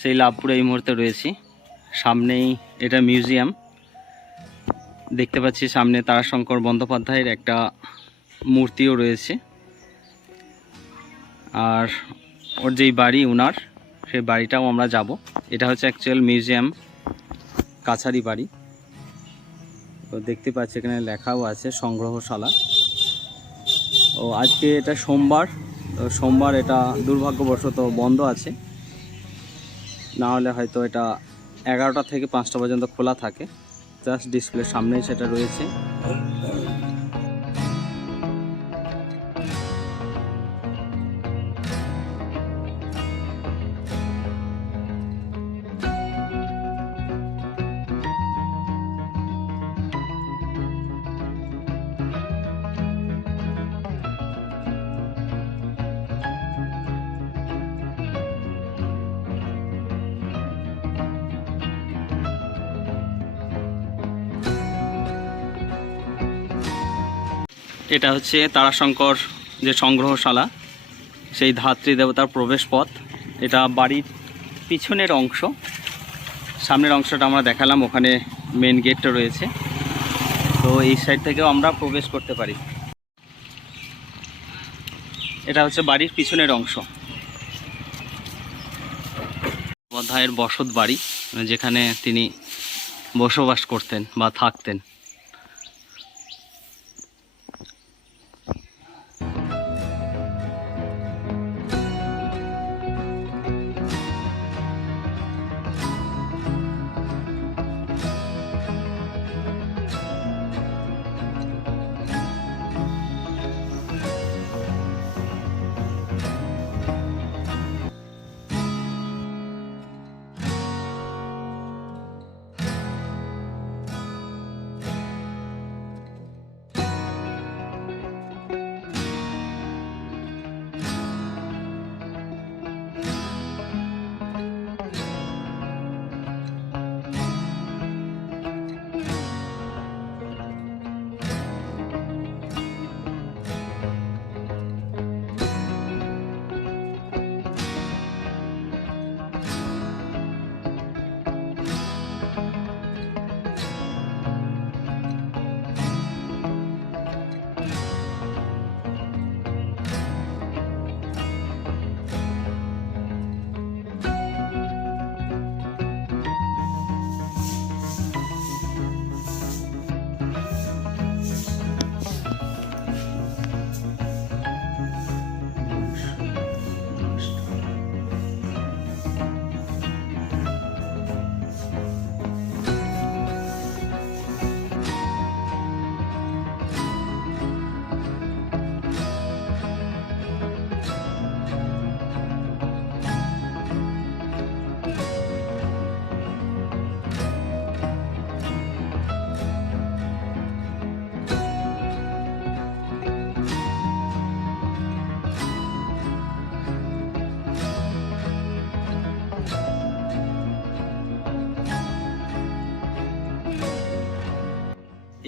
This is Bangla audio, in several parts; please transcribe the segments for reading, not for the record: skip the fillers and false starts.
সেই লাভপুরে এই মুহূর্তে রয়েছি। সামনেই এটা মিউজিয়াম দেখতে পাচ্ছি, সামনে তারাশঙ্কর বন্দ্যোপাধ্যায়ের একটা মূর্তিও রয়েছে। আর ওর যেই বাড়ি ওনার, সেই বাড়িটাও আমরা যাব। এটা হচ্ছে অ্যাকচুয়াল মিউজিয়াম, কাছারি বাড়ি। তো দেখতে পাচ্ছি এখানে লেখাও আছে সংগ্রহশালা। ও আজকে এটা সোমবার, তো সোমবার এটা দুর্ভাগ্যবশত বন্ধ আছে, না হলে হয়তো এটা 11টা থেকে 5টা পর্যন্ত খোলা থাকে। জাস্ট ডিসপ্লের সামনেই সেটা রয়েছে। এটা হচ্ছে তারাশঙ্কর যে সংগ্রহশালা, সেই ধাত্রী দেবতার প্রবেশ পথ। এটা বাড়ির পিছনের অংশ, সামনের অংশটা আমরা দেখালাম, ওখানে মেন গেটটা রয়েছে। তো এই সাইড থেকেও আমরা প্রবেশ করতে পারি। এটা হচ্ছে বাড়ির পিছনের অংশ, বন্দ্যোপাধ্যায়ের বসত বাড়ি, যেখানে তিনি বসবাস করতেন বা থাকতেন।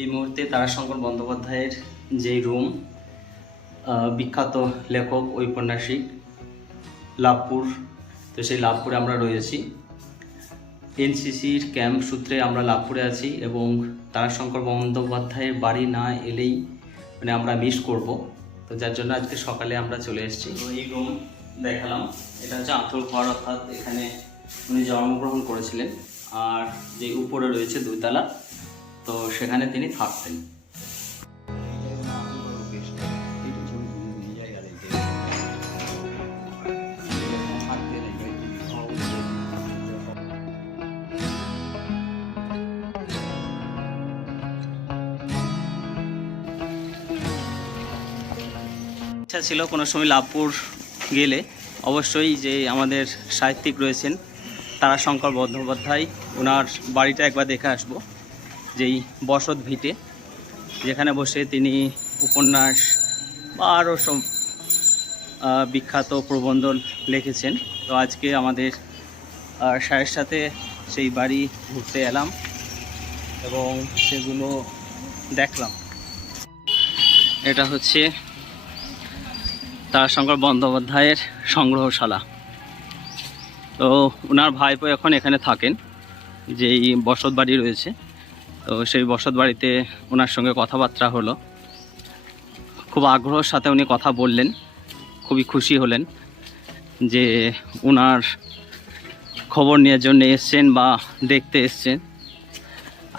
এই মুহূর্তে তারাশঙ্কর বন্দ্যোপাধ্যায়ের যেই রুম, বিখ্যাত লেখক ঔপন্যাসিক, লাভপুর, তো সেই লাভপুরে আমরা রয়েছি। এনসিসির ক্যাম্প সূত্রে আমরা লাভপুরে আছি, এবং তারাশঙ্কর বন্দ্যোপাধ্যায়ের বাড়ি না এলেই মানে আমরা মিস করব। তো যার জন্য আজকে সকালে আমরা চলে এসেছি। তো এই রুম দেখালাম, এটা হচ্ছে আঁতুর ঘর, অর্থাৎ এখানে উনি জন্মগ্রহণ করেছিলেন। আর যে উপরে রয়েছে 2 তলা, তো সেখানে তিনি থাকতেন। ইচ্ছা ছিল কোনো সময় লাভপুর গেলে অবশ্যই যে আমাদের সাহিত্যিক রয়েছেন তারাশঙ্কর বন্দ্যোপাধ্যায়, ওনার বাড়িটা একবার দেখে আসবো। যেই বসত ভিটে, যেখানে বসে তিনি উপন্যাস বা আরও সব বিখ্যাত প্রবন্ধ লিখেছেন। তো আজকে আমাদের স্যারের সাথে সেই বাড়ি ঘুরতে এলাম এবং সেগুলো দেখলাম। এটা হচ্ছে তারাশঙ্কর বন্দ্যোপাধ্যায়ের সংগ্রহশালা। তো ওনার ভাইপো এখন এখানে থাকেন, যেই বসত বাড়ি রয়েছে। তো সেই বসত বাড়িতে ওনার সঙ্গে কথাবার্তা হলো, খুব আগ্রহের সাথে উনি কথা বললেন, খুবই খুশি হলেন যে ওনার খবর নেওয়ার জন্য এসছেন বা দেখতে এসছেন।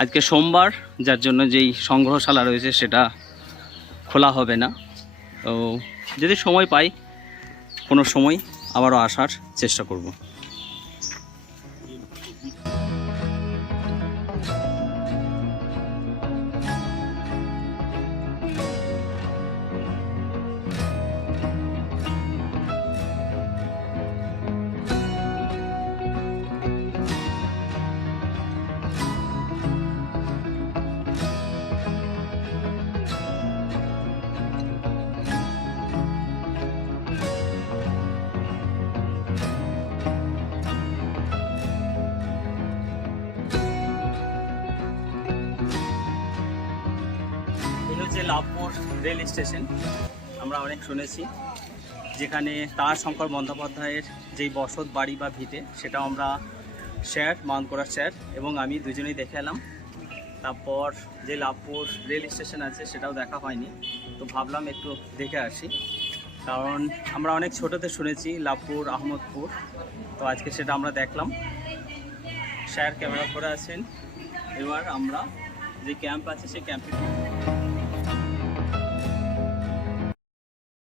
আজকে সোমবার, যার জন্য যেই সংগ্রহশালা রয়েছে সেটা খোলা হবে না। তো যদি সময় পাই কোনো সময় আবারও আসার চেষ্টা করব। এই হচ্ছে লাভপুর রেল স্টেশন। আমরা অনেক শুনেছি, যেখানে তারাশঙ্কর বন্দ্যোপাধ্যায়ের যেই বসত বাড়ি বা ভিটে, সেটাও আমরা স্যার মানকড়ার স্যার এবং আমি দুজনেই দেখে এলাম। তারপর যে লাভপুর রেল স্টেশন আছে সেটাও দেখা হয়নি, তো ভাবলাম একটু দেখে আসি, কারণ আমরা অনেক ছোটোতে শুনেছি লাভপুর আহমদপুর। তো আজকে সেটা আমরা দেখলাম। স্যার ক্যামেরা করে আছেন। এবার আমরা যে ক্যাম্প আছে সেই ক্যাম্পে